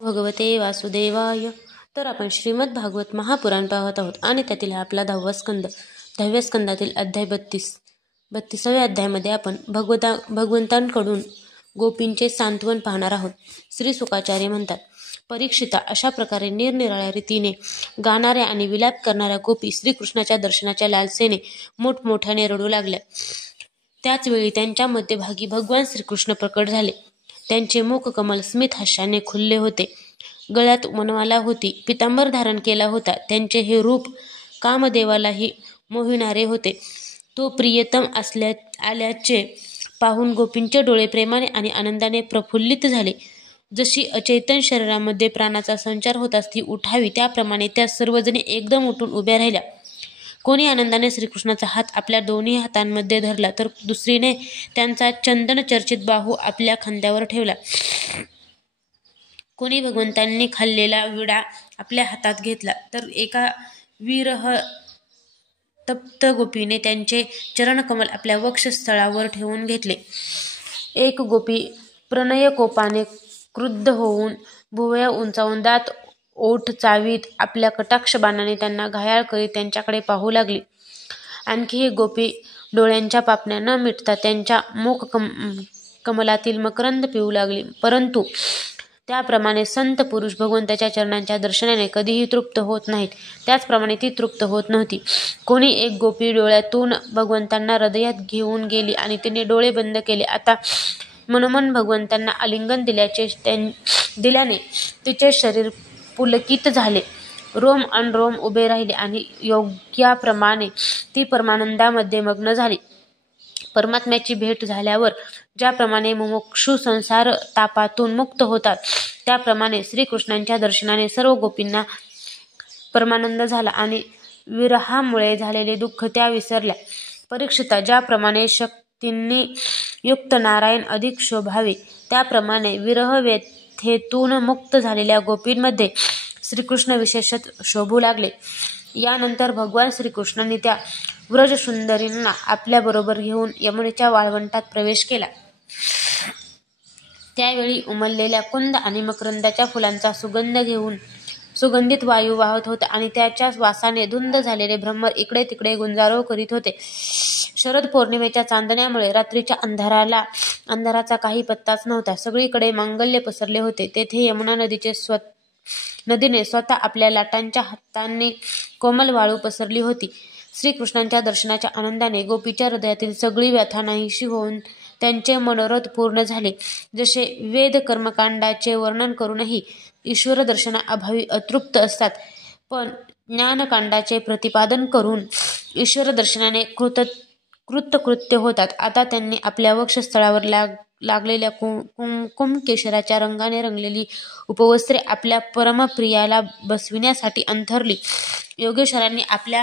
भगवते वासुदेवाय. तर आपण श्रीमद भागवत महापुराण पाहत आहोत आणि त्यातील हा आपला 10व्या स्कंदातील अध्याय 32व्या अध्यायामध्ये आपण भगवंतांकडून गोपींचे सांत्वन पाहणार आहोत. श्री सुकाचार्य म्हणतात, परीक्षिता, अशा प्रकारे निरनिराळ्या रीतीने गाणाऱ्या आणि विलाप करणाऱ्या गोपी श्रीकृष्णाच्या दर्शनाच्या लालसेने मोठमोठ्याने रडू लागल्या. त्याचवेळी त्यांच्या मध्यभागी भगवान श्रीकृष्ण प्रकट झाले. त्यांचे मुख कमल स्मित हास्याने खुलले होते. गळ्यात वनमाला होती. पितांबर धारण केला होता. त्यांचे हे रूप कामदेवालाही मोहिणारे होते. तो प्रियतम आल्याचे पाहून गोपींचे डोळे प्रेमाने आणि आनंदाने प्रफुल्लित झाले. जशी अचेतन शरीरामध्ये प्राणाचा संचार होताच ती उठावी, त्याप्रमाणे त्या सर्वजणी एकदम उठून उभ्या राहिल्या. कोणी आनंदाने श्रीकृष्णाचा हात आपल्या दोन्ही हातांमध्ये धरला, तर दुसरीने त्यांचा चंदन चर्चित बाहू आपल्या खांद्यावर ठेवला. कोणी भगवंतांनी खाल्लेला विडा आपल्या हातात घेतला, तर एका विरह तप्त गोपीने त्यांचे चरणकमल आपल्या वक्षस्थळावर ठेवून घेतले. एक गोपी प्रणयकोपाने क्रुद्ध होऊन भुवया उंचावून दात ओठ चावीत आपल्या कटाक्ष बाणाने त्यांना घायाळ करीत त्यांच्याकडे पाहू लागली. आणखी एक गोपी डोळ्यांच्या पापण्या न मिटता त्यांच्या मुख कमलातील मकरंद पिऊ लागली. परंतु त्याप्रमाणे संत पुरुष भगवंताच्या चरणांच्या दर्शनाने कधीही तृप्त होत नाहीत, त्याचप्रमाणे ती तृप्त होत नव्हती. कोणी एक गोपी डोळ्यातून भगवंतांना हृदयात घेऊन गेली आणि तिने डोळे बंद केले. आता मनोमन भगवंतांना आलिंगन दिल्याने तिचे शरीर पुलकित झाले. रोम अनरोम उभे राहिले आणि योग्याप्रमाणे ती परमानंदामध्ये मग्न झाली. परमात्म्याची भेट झाल्यावर ज्याप्रमाणे मुमुक्षू संसार तापातून मुक्त होतात, त्याप्रमाणे श्रीकृष्णांच्या दर्शनाने सर्व गोपींना परमानंद झाला आणि विरहामुळे झालेले दुःख त्या विसरल्या. परीक्षिता, ज्याप्रमाणे शक्तींनी युक्त नारायण अधिक शोभावे, त्याप्रमाणे विरह व्यथेतून मुक्त झालेल्या गोपींमध्ये श्रीकृष्ण विशेषत शोभू लागले. यानंतर भगवान श्रीकृष्णांनी त्या व्रजसुंदरींना आपल्याबरोबर घेऊन यमुनेच्या वाळवंटात प्रवेश केला. त्यावेळी उमललेल्या कुंद आणि मकरंदाच्या फुलांचा सुगंध घेऊन सुगंधित वायू वाहत होता आणि त्याच्या वासाने धुंद झालेले भ्रमर इकडे तिकडे गुंजारो करीत होते. शरद पौर्णिमेच्या चांदण्यामुळे रात्रीच्या अंधाराचा काही पत्ताच नव्हता. सगळीकडे मांगल्य पसरले होते. तेथे यमुना नदीने स्वतः आपल्या लाटांच्या हातांनी कोमल वाळू पसरली होती. श्रीकृष्णांच्या दर्शनाच्या आनंदाने गोपीच्या हृदयातील सगळी व्यथा नाहीशी होऊन त्यांचे मनोरथ पूर्ण झाले. जसे वेद कर्मकांडाचे वर्णन करूनही ईश्वर दर्शनाअभावी अतृप्त असतात, पण ज्ञानकांडाचे प्रतिपादन करून ईश्वर दर्शनाने कृतकृत्य होतात. आता त्यांनी आपल्या वक्षस्थळावर लागलेल्या कुंकुम केशराच्या रंगाने रंगलेली उपवस्त्रे आपल्या परमप्रियाला बसविण्यासाठी अंथरली. योगेश्वरांनी आपल्या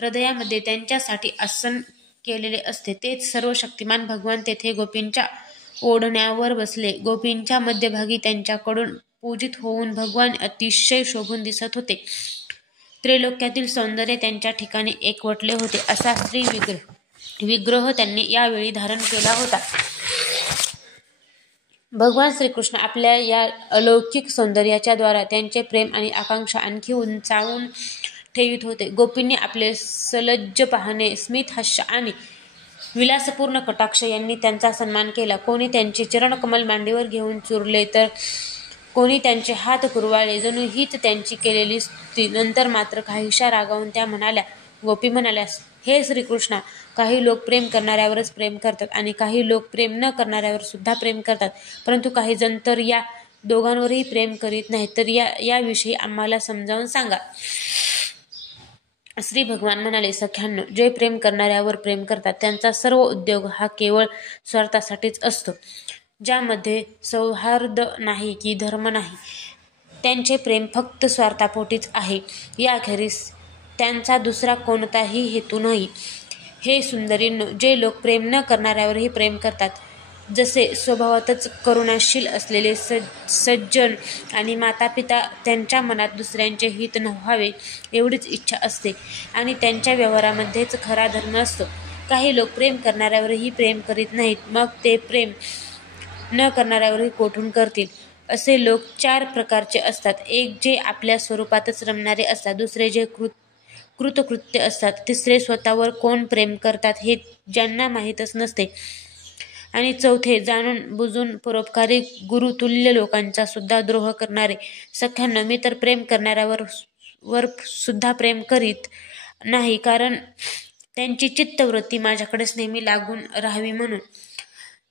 हृदयामध्ये त्यांच्यासाठी आसन केलेले असते. तेच सर्व शक्तिमान भगवान तेथे गोपींच्या ओढण्यावर बसले. गोपींच्या मध्यभागी त्यांच्याकडून पूजित होऊन भगवान अतिशय शोभून दिसत होते. त्रैलोक्यातील सौंदर्य त्यांच्या ठिकाणी एकवटले होते. असा स्त्री विग्रह त्यांनी यावेळी धारण केला होता. भगवान श्रीकृष्ण आपल्या या अलौकिक सौंदर्याच्या द्वारा त्यांचे प्रेम आणि आकांक्षा आणखी उंचावून ठेवित होते. गोपींनी आपले सलज्ज पाहणे, स्मित हास्य आणि विलासपूर्ण कटाक्ष यांनी त्यांचा सन्मान केला. कोणी त्यांचे चरणकमल मांडीवर घेऊन चुरले, तर कोणी त्यांचे हात कुरवाळले, जणू हीच त्यांची केलेली स्तुती. नंतर मात्र काहीशा रागावून त्या म्हणाल्या, गोपी म्हणाल्या, हे श्रीकृष्णा, काही लोक प्रेम करणाऱ्यावरच प्रेम करतात आणि काही लोक प्रेम न करणाऱ्यावर सुद्धा प्रेम करतात, परंतु काही जण तर या दोघांवरही प्रेम करीत नाहीत. तर याविषयी आम्हाला समजावून सांगा. श्री भगवान म्हणाले, सख्यांनो, जे प्रेम करणाऱ्यावर प्रेम करतात त्यांचा सर्व उद्योग हा केवळ स्वार्थासाठीच असतो. ज्यामध्ये सौहार्द नाही की धर्म नाही, त्यांचे प्रेम फक्त स्वार्थापोटीच आहे. याखेरीस त्यांचा दुसरा कोणताही हेतू नाही. हे सुंदरींनो, जे लोक प्रेम न करणाऱ्यावरही प्रेम करतात, जसे स्वभावातच करुणाशील असलेले सज्जन आणि मातापिता, त्यांच्या मनात दुसऱ्यांचे हित व्हावे एवढीच इच्छा असते आणि त्यांच्या व्यवहारामध्येच खरा धर्म असतो. काही लोक प्रेम करणाऱ्यावरही प्रेम करीत नाहीत, मग ते प्रेम न करणाऱ्यावरही कोठून करतील. असे लोक 4 प्रकारचे असतात. एक जे आपल्या स्वरूपातच रमणारे असतात, दुसरे जे कृतकृत्य असतात, तिसरे स्वतःवर कोण प्रेम करतात हे ज्यांना माहीतच नसते, आणि चौथे जाणून बुजून परोपकारी गुरुतुल्य लोकांचा सुद्धा द्रोह करणारे. सख्यांनो, मी तर प्रेम करणाऱ्यावर सुद्धा प्रेम करीत नाही, कारण त्यांची चित्तवृत्ती माझ्याकडेच नेहमी लागून राहावी म्हणून.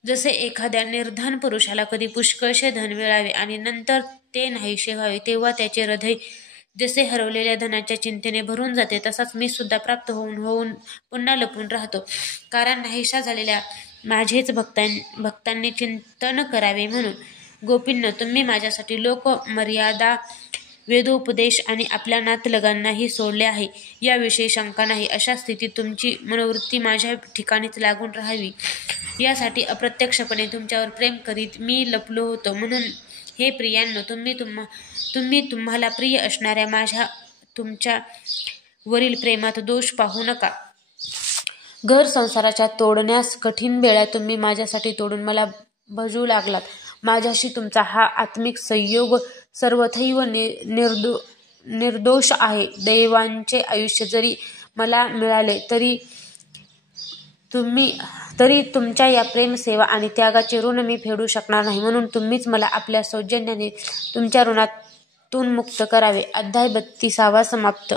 जसे एखाद्या निर्धन पुरुषाला कधी पुष्कळशे धन मिळावे आणि नंतर ते नाहीसे व्हावे, तेव्हा त्याचे हृदय जसे हरवलेल्या धनाच्या चिंतेने भरून जाते, तसाच मी सुद्धा प्राप्त होऊन पुन्हा लपून राहतो, कारण नाहीशा झालेल्या माझेच भक्तांनी चिंतन करावे म्हणून. गोपींनो, तुम्ही माझ्यासाठी लोकमर्यादा, वेदोपदेश आणि आपल्या नातलगांनाही सोडले आहे, याविषयी शंका नाही. अशा स्थितीत तुमची मनोवृत्ती माझ्या ठिकाणीच लागून राहावी, यासाठी अप्रत्यक्षपणे तुमच्यावर प्रेम करीत मी लपलो होतो. म्हणून हे प्रियांनो, तुम्ही तुम्हाला प्रिय असणाऱ्या माझ्या तुमच्या वरील प्रेमात दोष पाहू नका. घर संसाराच्या तोडण्यास कठीण बेळा तुम्ही माझ्यासाठी तोडून मला भजू लागलात. माझ्याशी तुमचा हा आत्मिक संयोग सर्वथैव निर्दोष आहे. दैवांचे आयुष्य जरी मला मिळाले तरी तुमच्या या प्रेमसेवा आणि त्यागाचे ऋण मी फेडू शकणार नाही. म्हणून तुम्हीच मला आपल्या सौजन्याने तुमच्या ऋणातून मुक्त करावे. अध्याय 32 समाप्त.